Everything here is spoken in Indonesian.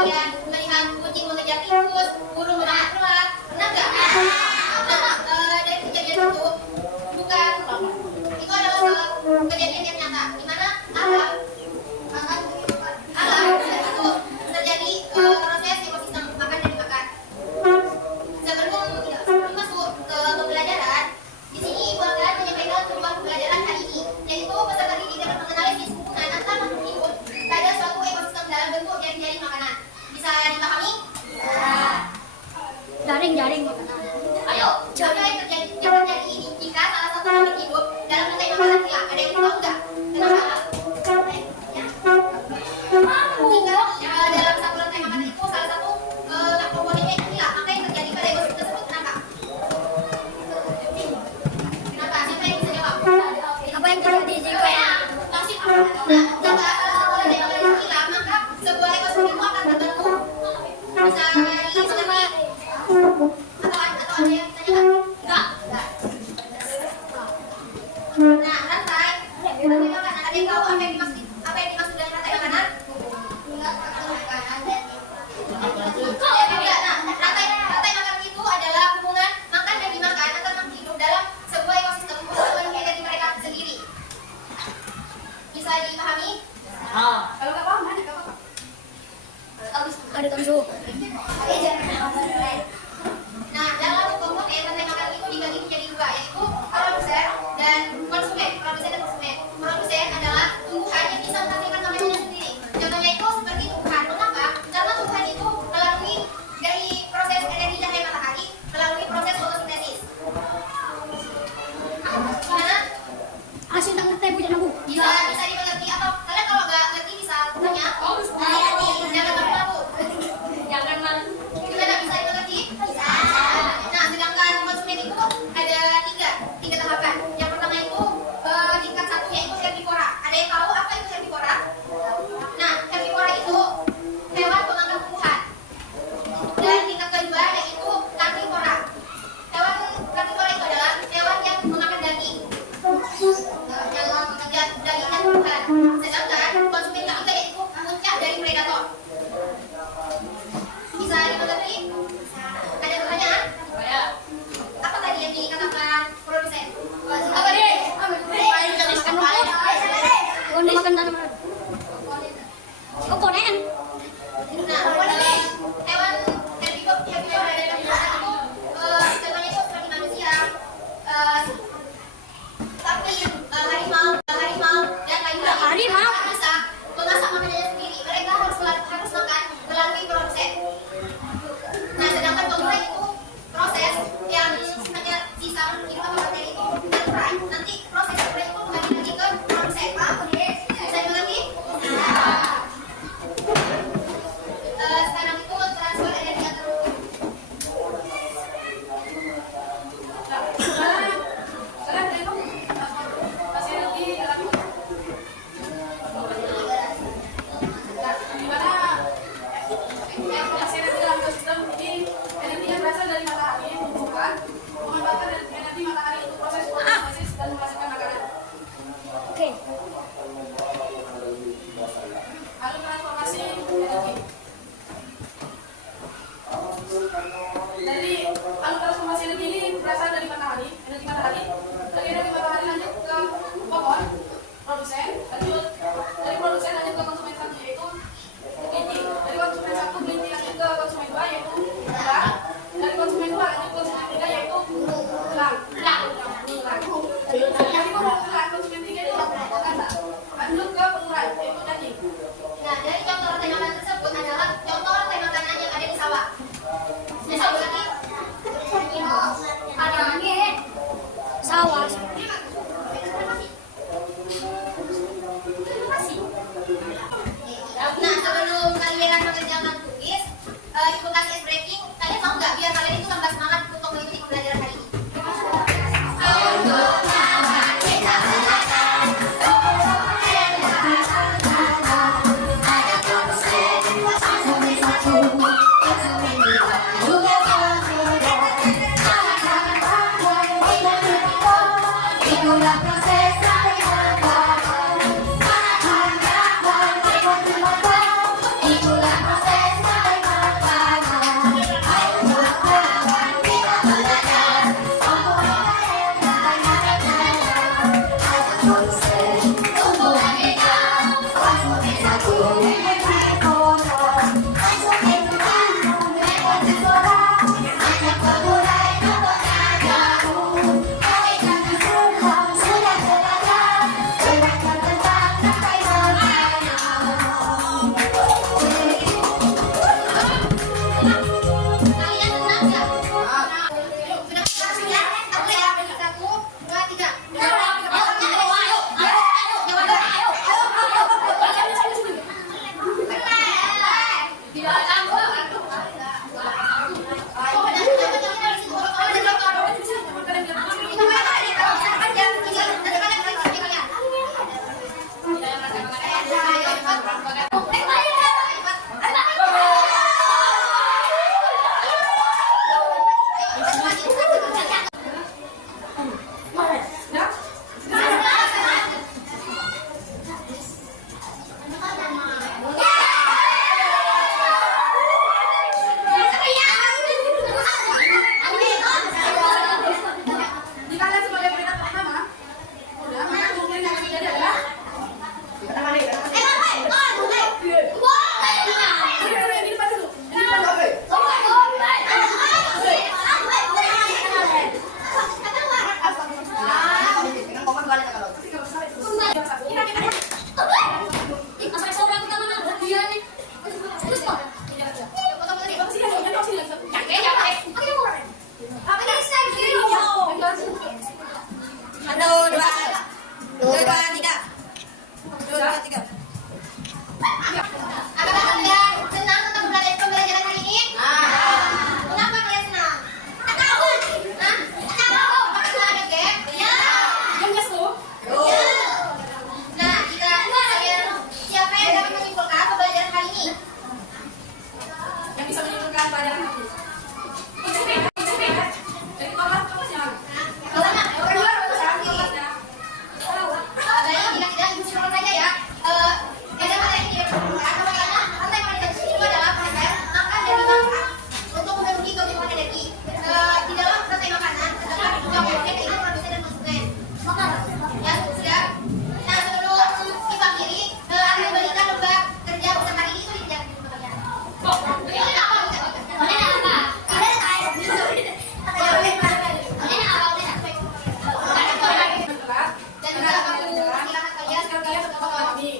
kalian melihat kucing mengejar tikus, burung beranak telat, pernah nggak? Dari kejadian itu bukan, itu adalah kejadian yang nyata, di mana alam itu terjadi proses ekosistem makan dan dimakan. Sebelum masuk ke pembelajaran, di sini kalian menyampaikan tujuan pembelajaran hari ini, yaitu peserta didik dapat menganalisis hubungan antar makhluk hidup pada suatu ekosistem dalam bentuk jari-jari makanan. Bisa dipahami? Jaring. Ayo, apa yang terjadi ini jika salah satu makhluk hidup dalam rantai makanan hilang? Ada yang tahu nggak? Kenapa? Jika dalam satu rantai makanan itu salah satu komponennya itu hilang, maka yang terjadi pada ekosistem tersebut kenapa? Kenapa? Siapa yang bisa jawab? Apa yang terjadi jika Langsung jika salah satu rantai makanan itu hilang, maka sebuah ekosistem itu akan terbentuk. Bisa dimengerti? Atau ada yang ditanyakan? Enggak. Nah, rantai makanan. Ada yang tahu apa yang dimaksud dengan rantai makanan? Enggak. Nah, rantai makanan itu adalah hubungan makan dan dimakan antar makhluk hidup dalam sebuah ekosistem untuk memenuhi energi mereka sendiri. Bisa dipahami? Kalau nggak paham, mana nggak apa-apa. ada tamsu? Nah, dalam komponen rantai makanan itu dibagi menjadi dua, yaitu produsen dan konsumen. Produsen adalah tumbuhan yang bisa menghasilkan makanannya sendiri. Contohnya itu seperti tumbuhan. Mengapa? Karena tumbuhan itu melalui dari proses energi cahaya matahari, melalui proses fotosintesis. Gimana? Asin tak ngerti bu jangan bu. Bisa dimengerti atau kalian kalau nggak ngerti bisa tanya. Jangan malu. Gimana bisa dimengerti? Apakah kalian senang tentang pembelajaran hari ini? Kenapa kalian senang? Takut. Hah? Takut. Apakah ada gap? Ya. Nah, jika kalian siapa yang dapat menyimpulkan pembelajaran hari ini? Yang bisa menyimpulkan pelajaran ini. Jadi kelas siapa? Baik, jika tidak ibu silakan saja ya. Pelajaran hari ini apabila rantai magnetis itu adalah proses makan dari makan untuk memenuhi kebutuhan energi. Di dalam rantai makanan terdapat dua komponen yaitu produsen dan konsumen. Ya, sudah. Nah, sebelum kita akhiri, akan memberikan lomba kerja untuk hari ini sulit ya teman-teman. Dan juga aku silakan kalian Sekarang kalian pertama kali.